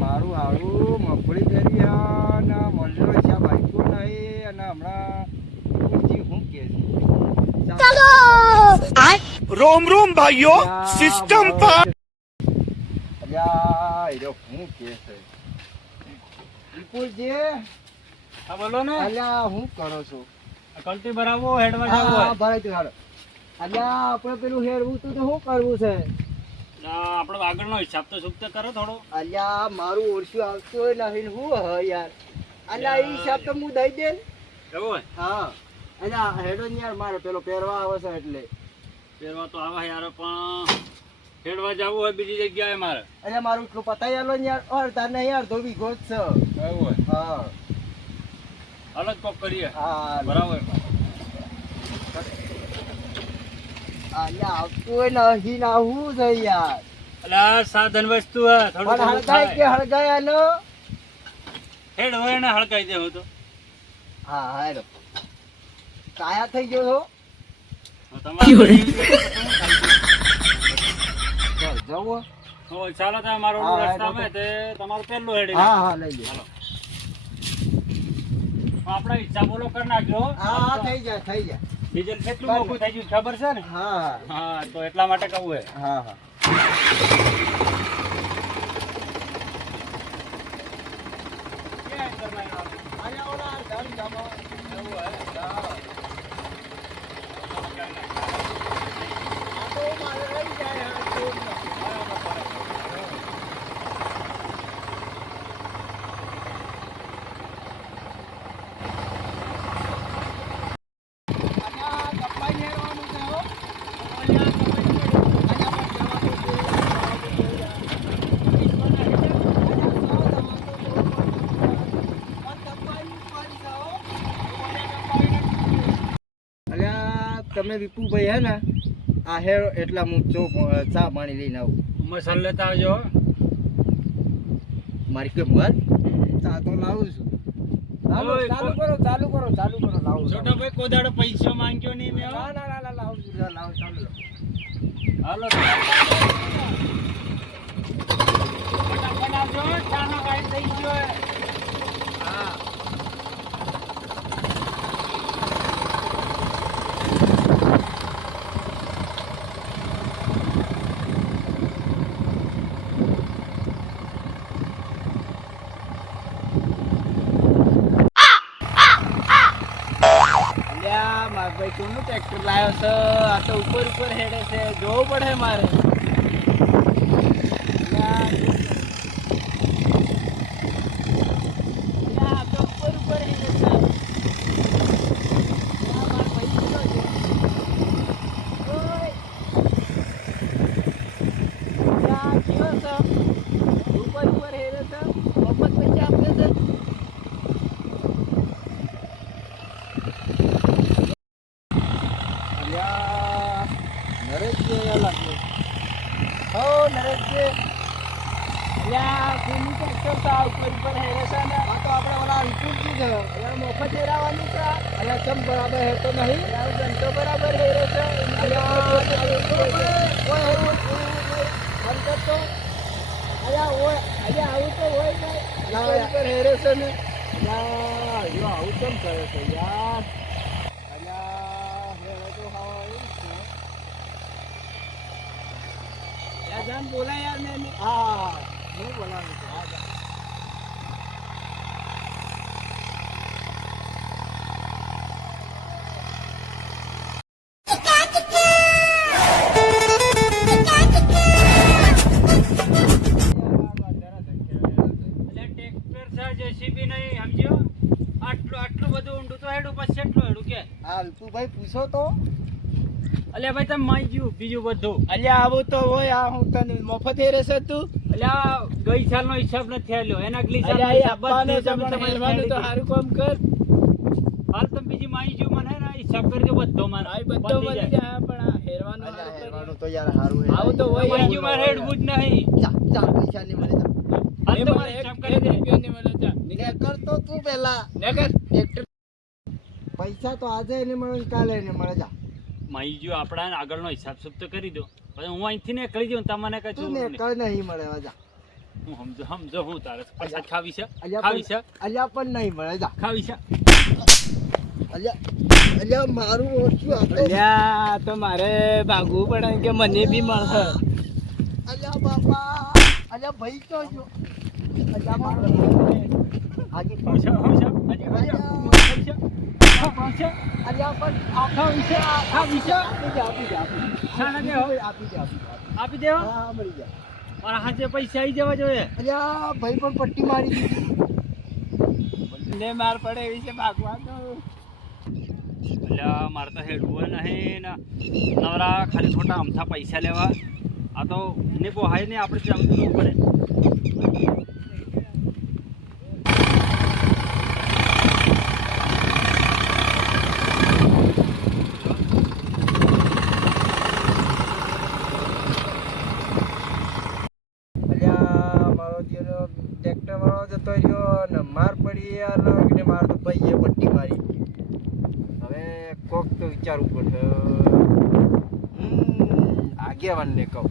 મારું હારું મગફળી કરી અને મળ્યો હિસાબ આપ્યો નહીં અને હમણાં હું કે ચાલો रोम रोम भाइयों सिस्टम पर અલ્યા એ હું કે છે વિપુલજી હા બોલો ને. અલ્યા હું કરો છો કલ્ટી ભરાવો હેડમાં જવું હા હોય. ભરાય તું હાલો અલ્યા આપણે પેલું હેરવું તું તો શું કરવું છે આપણો આગળનો હિસાબ તો સુક્ત કરો થોડો. અલ્યા મારું ઓળખ્યું આવતું હોય નહીં હું હ યાર અલ્યા એ હિસાબ તો હું દઈ દે એવું હોય હા અલ્યા હેડો ને યાર મારે પેલો પહેરવા આવે છે એટલે પહેરવા તો આવે યાર પણ હેડવા જવું હોય બીજી જગ્યાએ મારે. અલ્યા મારું એટલું પતાઈ આલો ને યાર અડધા નહીં યાર તો વીઘો જ છે એવું હોય હા અલગ કોક કરીએ. હા બરાબર. અલ્યા આવતું હોય નહીં ના હું છે યાર એટલે આ સાધન વસ્તુ હે થોડું પણ થોડું હળગાય કે થાય. હળગાય આનો હેડ હોય ને હળકાઈ દે હું તો. હા હા હેડો કાયા થઈ ગયો છો તમારે ચાલ જવો ચાલો તો મારો હા, રસ્તામાં તે તમારું પહેલું હેડી. હા હા લઈ લે હાલો. આપણે હિસાબ બોલો કરી નાખજો હો. હા હા થઈ જાય થઈ જાય ડીઝલ કેટલું મોંઘું થઈ ગયું ખબર છે ને. હા હા તો એટલા માટે કહું હે. હા હા તમે વિપુભાઈ હે ને આ હેરો એટલા હું ચા પાણી લઈને આવું મસાલો લેતા આવજો. મારી કે મત ચા તો લાવું છું ચાલો ઓય, ચાલુ કરો લાવું છું. છોટા ભાઈ કોઈ દાડો પૈસા માંગ્યો નહીં મેં. ના ના ના ના લાવું છું લાવું ચાલુ હાલો ફટાફટ આવજો. ચાનો ટાઈમ થઈ ગયો હે. હા મારા ભાઈ કોનું ટ્રેક્ટર લાવ્યો છે આ તો ઉપર ઉપર હેડે છે જોવું પડે મારે આ તો ઉપર ઉપર હેડે છે મારા ભાઈ કયો છે ઓય આ કયો છે ઉપર ઉપર હેડે છે મફત પૈસા આપે છે નરેશજી લાગે હો નરેશજી અલ્યા કોની ટ્રેક્ટર તો આ ઉપર ઉપર હેરે છે ને આ તો આપણે ઓલા વિપુલજી છે અલ્યા મફત હેરાવાની છે અલ્યા ચમ બરાબર હેરતો નહીં અલ્યા ઘંટો બરાબર હેરે છે અલ્યા કોઈ હેરવું ઘંટો તો અલ્યા હોય અલ્યા આવું તો હોય ને અલ્યા ઉપર હેરે છે ને અલ્યા જો આવું કેમ કરે છે યાર અલ્યા હેરે તો હોય જાન બોલા યાર મેં હા હું બોલાવું છું હા જેસીબી નહીં સમજ્યો. આટલું બધું ઊંડું તો હેડું પછી એટલું હેડું કે. હા વિપુભાઈ પૂછો તો અલ્યા ભાઈ તમે માઈ ગયું બીજું બધું. અલ્યા આવું તો હોય આ હું તને મફત હેરે છે તું અલ્યા ગઈ સાલનો હિસાબ નથી આલ્યો એના અગલી સાલનો અલ્યા એ હિસાબ આપવાનો બધું છે તમે પણ તમારી હેરવાનું તો રીતે. સારું કામ કર હાલ તમે બીજી માઈ ગયું મને ને હિસાબ કરી દો બધો મારે. ભાઈ બધો પતી મળી જાય. જાય પણ આ હેરવાનું હેરવાનું તો યાર સારું હે આવું તો હોય માઈ ગયું મારે હેડવું જ નહીં. ચા પૈસા નહીં મળે હાલ તો મારે હિસાબ કરી દે. ને કર તો તું પહેલા ને કર પૈસા તો આજે એને મળે કાલે એને મળે જા માઈ ગયું આપણા આગળનો હિસાબ સુબ તો કરી દો. પછી હું અહીંથી નીકળી જાઉં તમને કઈ તું છું ને કર નહીં મળે જા હું સમજો હું તારે પૈસા ખાવી છે અલ્યા ખાવી છે અલ્યા પણ નહીં મળે જા ખાવી છે અલ્યા મારું ઓછું હતું અલ્યા તો મારે ભાગવું પડે કે મને બી મળશે. અલ્યા બાપા અલ્યા ભાઈ તો જો અલ્યા મારો આગે ખાવી છે અલ્યા પણ ખાવી છે આપી દે શાના દે હવે આપી દેવો હા મળી જા મારા હાથે પૈસા આવી જવા જોઈએ અલ્યા ભાઈ પણ પટ્ટી મારી દીધી ને માર પડે એવી છે ભાગવા તો. એટલે મારે તો હેડવું નહીં ને નવરા ખાલી ખોટા અમથા પૈસા લેવા આ તો ને પોહાય ને આપણે ત્યાં જવું પડે. અલ્યા મારો જેનો ટ્રેક્ટર વાળો જતો રહ્યો ને માર પડી યાર એટલે માર તો ભાઈએ પટ્ટી મારી હવે કોક તો વિચારવું પડશે આગેવાનને કહું